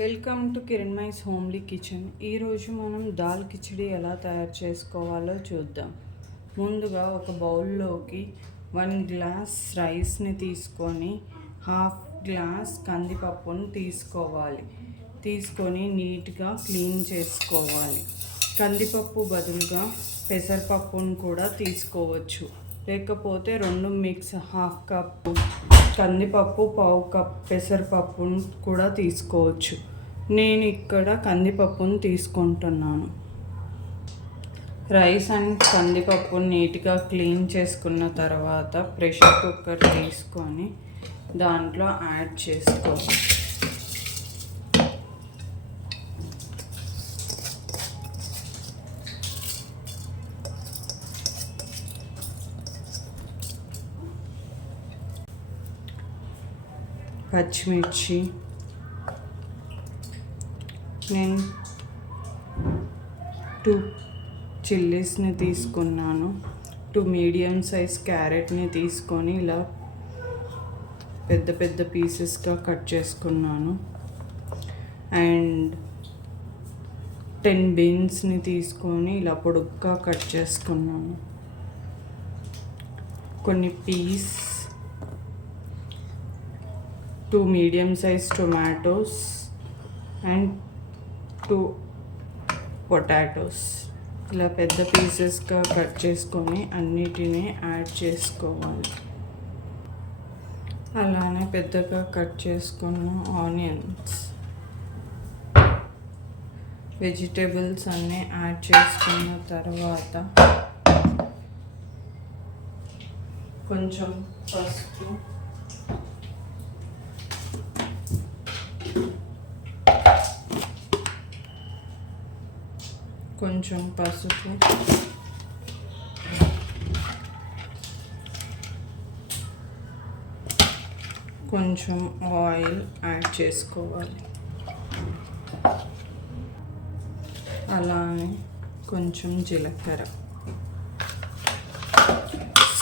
Welcome to Kiranmayi's homely kitchen. ఈరోజు మనం దాల్ కిచిడి ఎలా తయారు చేసుకోవాలో చూద్దాం. ముందుగా ఒక బౌల్లోకి 1 గ్లాస్ రైస్ని తీసుకొని హాఫ్ గ్లాస్ కందిపప్పును తీసుకొని నీట్గా క్లీన్ చేసుకోవాలి. కందిపప్పు బదులుగా పెసరపప్పును కూడా తీసుకోవచ్చు, లేకపోతే రెండు మిక్స్ హాఫ్ కప్పు కందిపప్పు పావు కప్ పెసరపప్పును కూడా తీసుకోవచ్చు. నేను ఇక్కడ కందిపప్పును తీసుకుంటున్నాను. రైస్ అండ్ కందిపప్పును నీట్గా క్లీన్ చేసుకున్న తర్వాత ప్రెషర్ కుక్కర్ తీసుకొని దాంట్లో యాడ్ చేసుకోవాలి. పచ్చిమిర్చి, నేను 2 చిల్లీస్ని తీసుకున్నాను. 2 మీడియం సైజ్ క్యారెట్ని తీసుకొని ఇలా పెద్ద పెద్ద పీసెస్గా కట్ చేసుకున్నాను. అండ్ 10 బీన్స్ని తీసుకొని ఇలా పొడుగ్గా కట్ చేసుకున్నాను. కొన్ని piece, 2 medium size tomatoes and 2 potatoes ఇలా పెద్ద పీసెస్గా కట్ చేసుకొని అన్నిటినీ యాడ్ చేసుకోవాలి. అలానే పెద్దగా కట్ చేసుకున్న ఆనియన్స్, వెజిటేబుల్స్ అన్నీ యాడ్ చేసుకున్న తర్వాత కొంచెం పసుపు, కొంచెం ఆయిల్ యాడ్ చేసుకోవాలి. అలానే కొంచెం జీలకర్ర,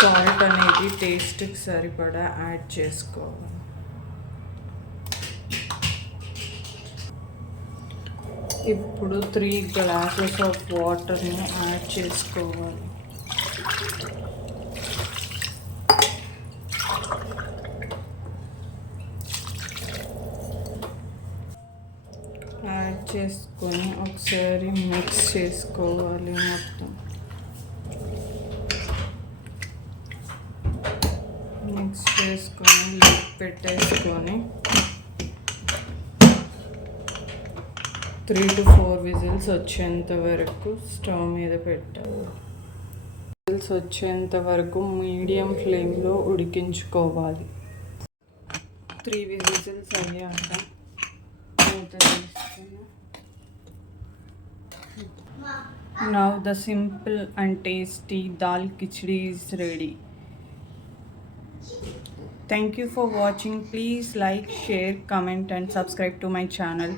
సాల్ట్ అనేది టేస్ట్కి సరిపడా యాడ్ చేసుకోవాలి. ఇప్పుడు 3 గ్లాసెస్ ఆఫ్ వాటర్ని యాడ్ చేసుకోవాలి. యాడ్ చేసుకొని ఒకసారి మిక్స్ చేసుకోవాలి. మొత్తం మిక్స్ చేసుకొని లిడ్ పెట్టేసుకొని 3 to 4 విజిల్స్ వచ్చేంత వరకు స్టవ్ మీద పెట్టాలి. విజిల్స్ వచ్చేంత వరకు మీడియం ఫ్లేమ్లో ఉడికించుకోవాలి. 3 విజిల్స్ అయ్యాక మూత తీసుకొని Now the simple and tasty dal khichdi is ready. Thank you for watching. Please like, share, comment and subscribe to my channel.